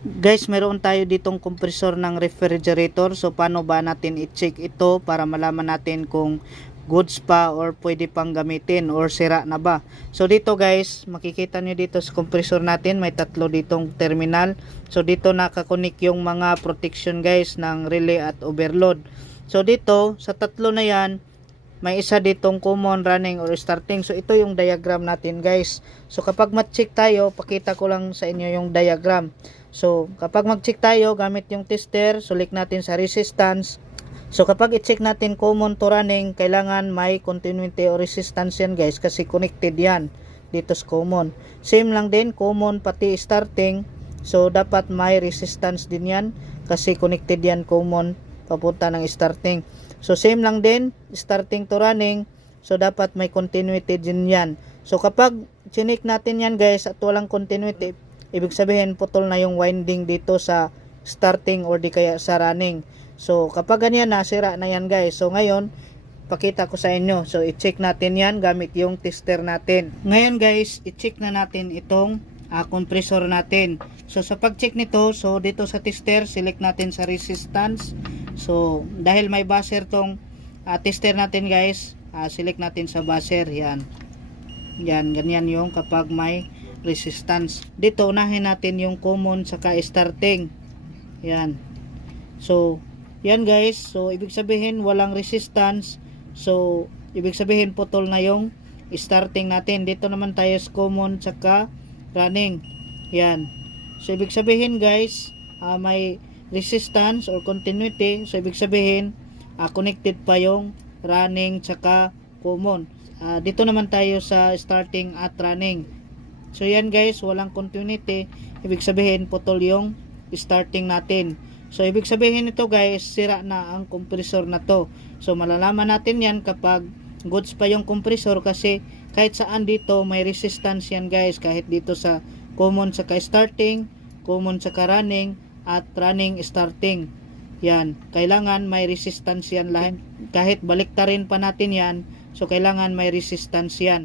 Guys, meron tayo ditong kompresor ng refrigerator. So, paano ba natin i-check ito para malaman natin kung goods pa or pwede pang gamitin or sira na ba. So, dito guys, makikita nyo dito sa kompresor natin, may tatlo ditong terminal. So, dito nakakunik yung mga protection guys ng relay at overload. So, dito, sa tatlo na yan, may isa ditong common running or starting. So, ito yung diagram natin guys. So, kapag mat-check tayo, pakita ko lang sa inyo yung diagram. So, kapag mag-check tayo gamit yung tester, sulik natin sa resistance. So, kapag i-check natin common to running, kailangan may continuity o resistance yan guys kasi connected yan dito sa common. Same lang din, common pati starting. So, dapat may resistance din yan kasi connected yan common papunta ng starting. So, same lang din, starting to running. So, dapat may continuity din yan. So, kapag chinik natin yan guys at walang continuity, ibig sabihin putol na yung winding dito sa starting or di kaya sa running. So, kapag ganyan na, sira na yan guys. So, ngayon, pakita ko sa inyo. So, i-check natin yan gamit yung tester natin. Ngayon guys, i-check na natin itong ah, compressor natin. So, sa pag-check nito, so dito sa tester, select natin sa resistance. So, dahil may buzzer tong ah, tester natin guys, ah, select natin sa buzzer. Yan. Yan, ganyan yung kapag may resistance. Dito, unahin natin yung common saka starting. Yan. So, yan guys. So, ibig sabihin walang resistance. So, ibig sabihin putol na yung starting natin. Dito naman tayo sa common saka running. Yan. So, ibig sabihin guys, ah, may resistance or continuity. So, ibig sabihin, ah, connected pa yung running saka common. Ah, dito naman tayo sa starting at running. So, yan guys, walang continuity. Ibig sabihin, putol yung starting natin. So, ibig sabihin nito guys, sira na ang compressor na to. So, malalaman natin yan kapag goods pa yung compressor kasi kahit saan dito may resistance yan guys. Kahit dito sa common sa starting, common sa running, at running starting. Yan. Kailangan may resistance yan lahat. Kahit baliktarin pa natin yan, so kailangan may resistance yan.